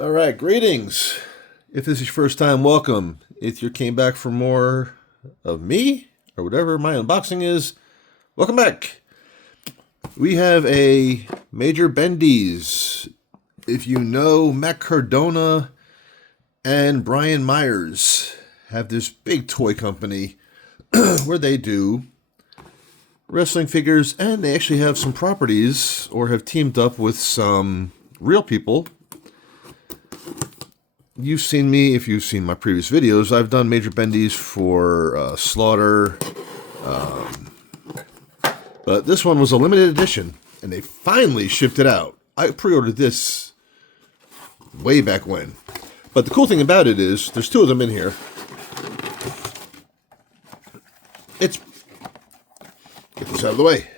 All right, greetings. If this is your first time, welcome. If you came back for more of me or whatever my unboxing is, welcome back. We have a Major Bendies. If you know, Matt Cardona and Brian Myers have this big toy company where they do wrestling figures, and they actually have some properties or have teamed up with some real people. You've seen me, if you've seen my previous videos, I've done Major Bendies for Slaughter, but this one was a limited edition, and they finally shipped it out. I pre-ordered this way back when. But the cool thing about it is, there's two of them in here. Get this out of the way.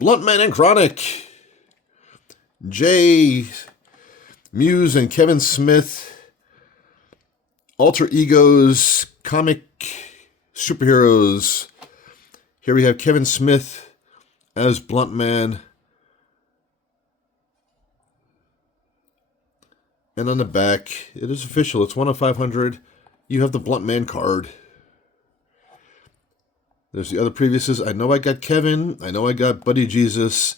Bluntman Chronic. Jay Muse and Kevin Smith, Alter Egos, comic superheroes. Here we have Kevin Smith as Bluntman. And on the back, it is official. It's 1 of 500. You have the Bluntman card. There's the other previews. I know I got Kevin. I know I got Buddy Jesus.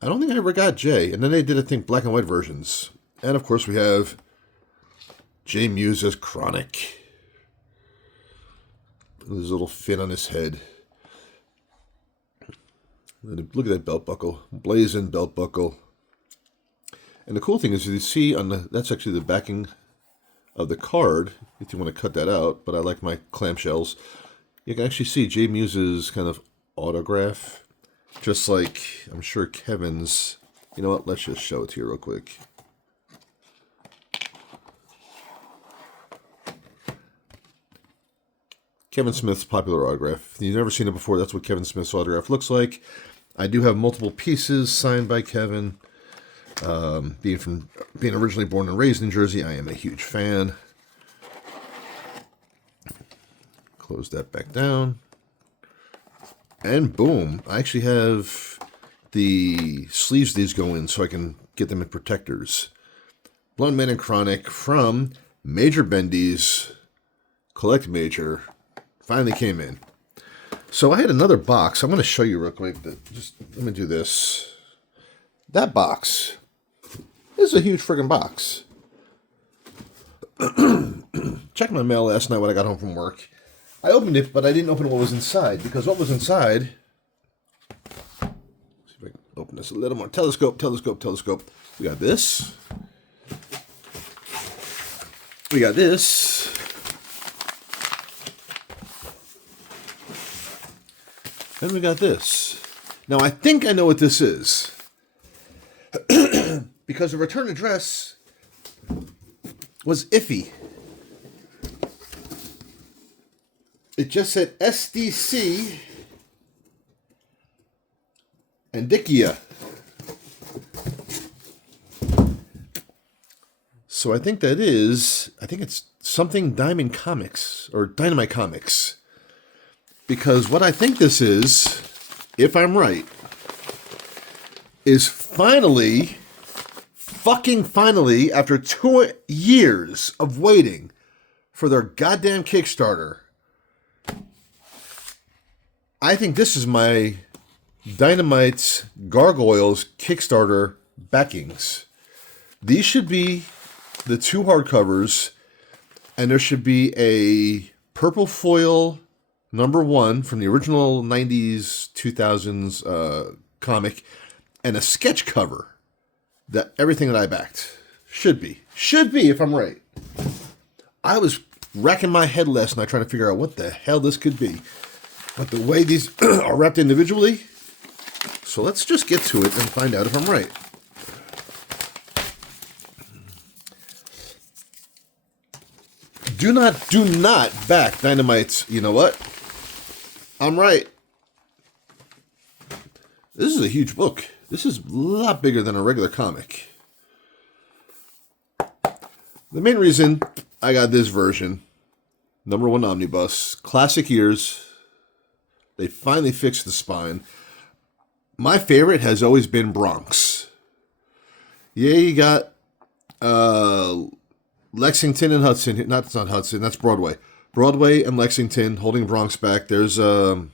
I don't think I ever got Jay. And then they did, I think, black and white versions. And, of course, we have Jay Muse as Chronic. With his little fin on his head. Look at that belt buckle. Blazing belt buckle. And the cool thing is, you see, that's actually the backing of the card, if you want to cut that out. But I like my clamshells. You can actually see Jay Muse's kind of autograph. Just like, I'm sure Kevin's. You know what? Let's just show it to you real quick. Kevin Smith's popular autograph. If you've never seen it before, that's what Kevin Smith's autograph looks like. I do have multiple pieces signed by Kevin. Being originally born and raised in Jersey, I am a huge fan. Close that back down. And boom, I actually have the sleeves these go in so I can get them in protectors. Bluntman and Chronic from Major Bendies, Collect Major, finally came in. So I had another box. I'm going to show you real quick. Just let me do this. That box. This is a huge friggin' box. Checked my mail last night when I got home from work. I opened it, but I didn't open what was inside, because what was inside... Let's see if I can open this a little more. Telescope. We got this. We got this. And we got this. Now, I think I know what this is. Because the return address was iffy. It just said SDC and Dickia. So I think it's something Diamond Comics or Dynamite Comics. Because what I think this is, if I'm right, is finally, after 2 years of waiting for their goddamn Kickstarter, I think this is my Dynamite Gargoyles Kickstarter backings. These should be the 2 hardcovers, and there should be a purple foil #1 from the original 90s, 2000s comic, and a sketch cover. That everything that I backed should be if I'm right. I was racking my head last night trying to figure out what the hell this could be. But the way these are wrapped individually, so let's just get to it and find out if I'm right. Do not back Dynamite's, you know what? I'm right. This is a huge book. This is a lot bigger than a regular comic. The main reason I got this version, #1 Omnibus, classic years. They finally fixed the spine. My favorite has always been Bronx. Yeah, you got Lexington and Hudson. Not, it's not Hudson. That's Broadway. Broadway and Lexington holding Bronx back. There's I'm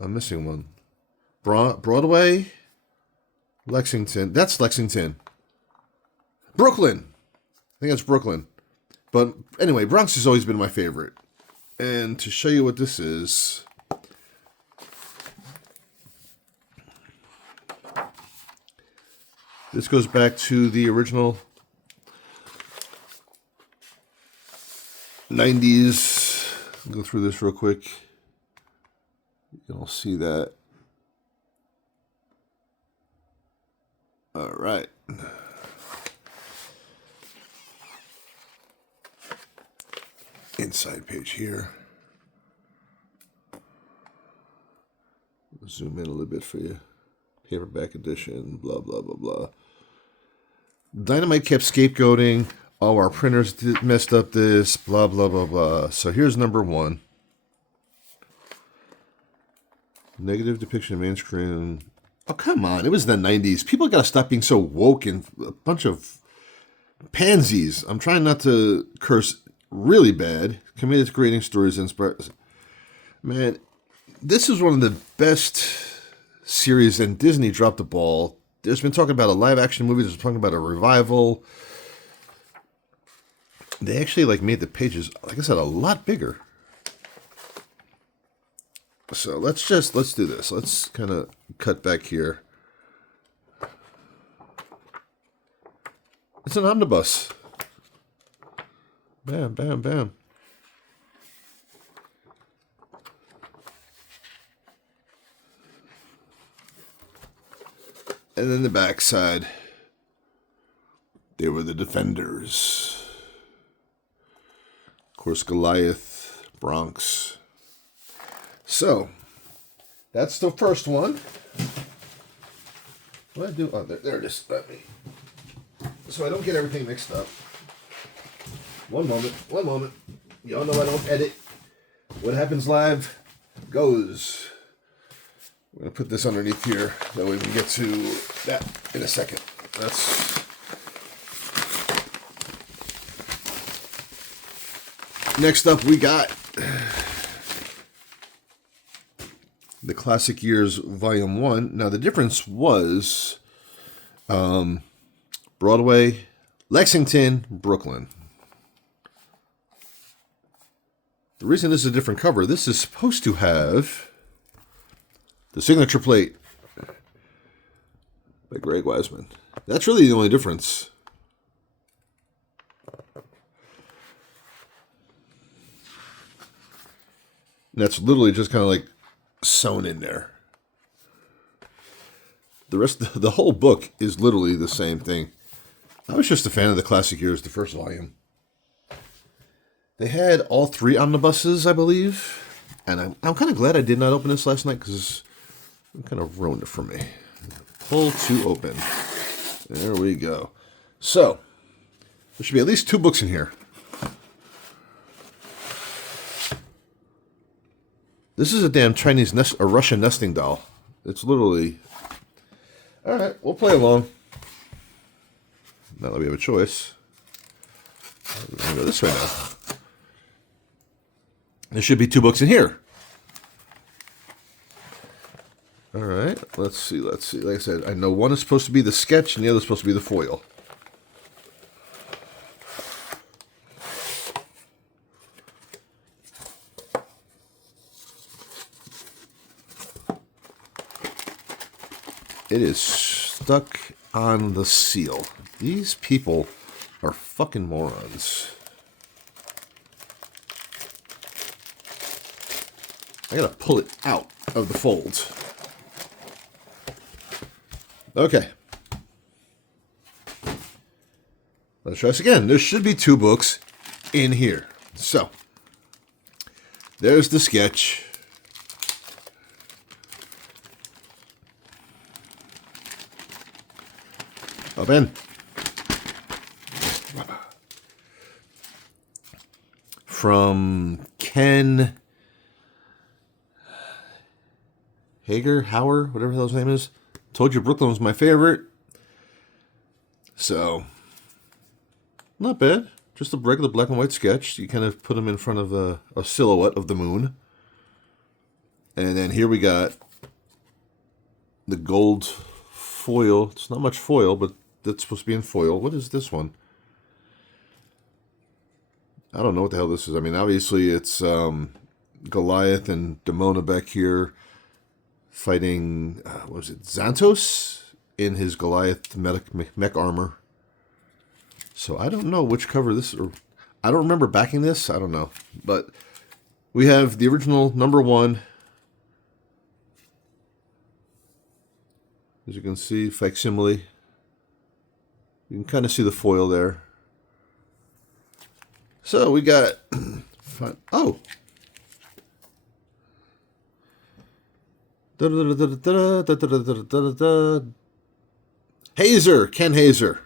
missing one. Broadway, Lexington. That's Lexington. Brooklyn. I think that's Brooklyn. But anyway, Bronx has always been my favorite. And to show you what this is, this goes back to the original 90s. I'll go through this real quick. You'll see that. All right. Inside page here. Zoom in a little bit for you. Paperback edition, blah, blah, blah, blah. Dynamite kept scapegoating. Oh, our printers messed up this, blah, blah, blah, blah. So here's number 1. Negative depiction of mainstream. Oh, come on. It was the 90s. People got to stop being so woke and a bunch of pansies. I'm trying not to curse really bad. Committed to creating stories inspired. Man, this is one of the best series, and Disney dropped the ball. There's been talking about a live action movie. There's been talking about a revival. They actually made the pages, like I said, a lot bigger. So let's do this. Let's kind of cut back here. It's an omnibus. Bam, bam, bam. And then the back side, they were the defenders. Of course, Goliath, Bronx. So, that's the first one. What do I do? Oh, there it is. Let me. So I don't get everything mixed up. One moment. Y'all know I don't edit. What happens live goes. I'm going to put this underneath here. That way we can get to that in a second. Next up, we got the Classic Years Volume 1. Now, the difference was Broadway, Lexington, Brooklyn. The reason this is a different cover, this is supposed to have the signature plate by Greg Wiseman. That's really the only difference. And that's literally just kind of like sewn in there. The rest, the whole book is literally the same thing. I was just a fan of the Classic Years, the first volume. They had all 3 omnibuses, I believe. And I'm kind of glad I did not open this last night because it kind of ruined it for me. Pull to open. There we go. So, there should be at least 2 books in here. This is a damn a Russian nesting doll. It's literally... Alright, we'll play along. Now that we have a choice. We're going to go this way now. There should be 2 books in here. Alright, let's see. Like I said, I know one is supposed to be the sketch and the other is supposed to be the foil. It is stuck on the seal. These people are fucking morons. I gotta pull it out of the folds. Okay. Let's try this again. There should be 2 books in here. So, there's the sketch. Open. From Ken Hauer, whatever his name is. Told you Brooklyn was my favorite. So, not bad. Just a regular black and white sketch. You kind of put them in front of a silhouette of the moon. And then here we got the gold foil. It's not much foil, but that's supposed to be in foil. What is this one? I don't know what the hell this is. I mean, obviously it's Goliath and Demona back here fighting, what was it, Xantos in his Goliath mech armor. So I don't know which cover this is. I don't remember backing this. I don't know. But we have the original #1. As you can see, facsimile. You can kind of see the foil there. So we got, oh. Hazer, Ken Hazer.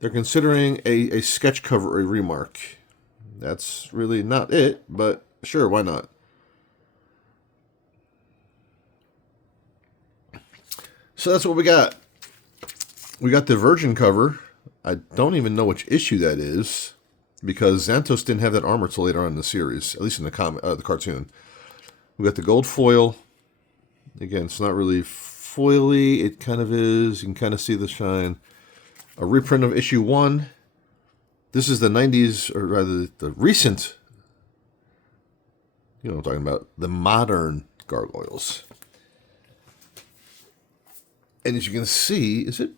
They're considering a sketch cover, a remark. That's really not it, but sure, why not? So that's what we got. We got the Virgin cover. I don't even know which issue that is, because Xantos didn't have that armor till later on in the series, at least in the cartoon. We got the gold foil. Again, it's not really foily. It kind of is. You can kind of see the shine. A reprint of issue 1. This is the 90s, or rather the recent, you know what I'm talking about, the modern Gargoyles. And as you can see, is it?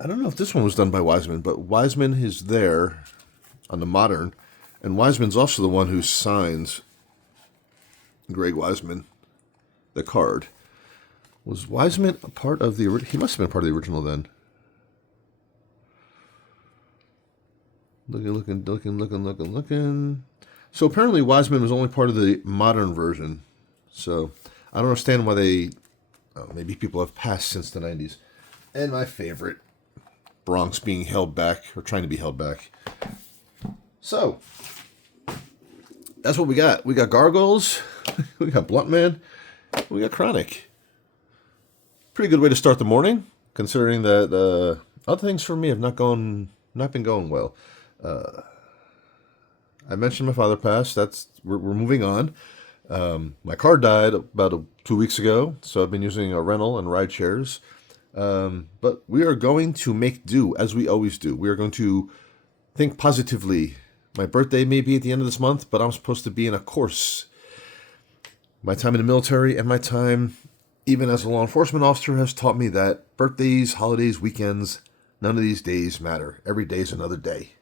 I don't know if this one was done by Wiseman, but Wiseman is there on the modern, and Wiseman's also the one who signs, Greg Wiseman, the card. Was Wiseman a part of the original? He must have been part of the original then. Looking. So apparently Wiseman was only part of the modern version. So I don't understand why they, maybe people have passed since the 90s. And my favorite, Bronx being held back, or trying to be held back. So, that's what we got. We got Gargoyles, we got Bluntman, we got Chronic. Pretty good way to start the morning, considering that other things for me have not been going well. I mentioned my father passed. We're moving on. My car died about 2 weeks ago, so I've been using a rental and ride shares. But we are going to make do, as we always do. We are going to think positively. My birthday may be at the end of this month, but I'm supposed to be in a course. My time in the military and my time, even as a law enforcement officer, has taught me that birthdays, holidays, weekends, none of these days matter. Every day is another day.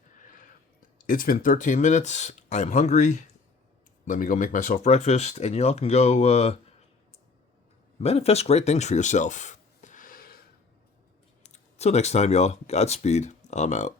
It's been 13 minutes. I am hungry. Let me go make myself breakfast, and y'all can go manifest great things for yourself. Till next time, y'all. Godspeed. I'm out.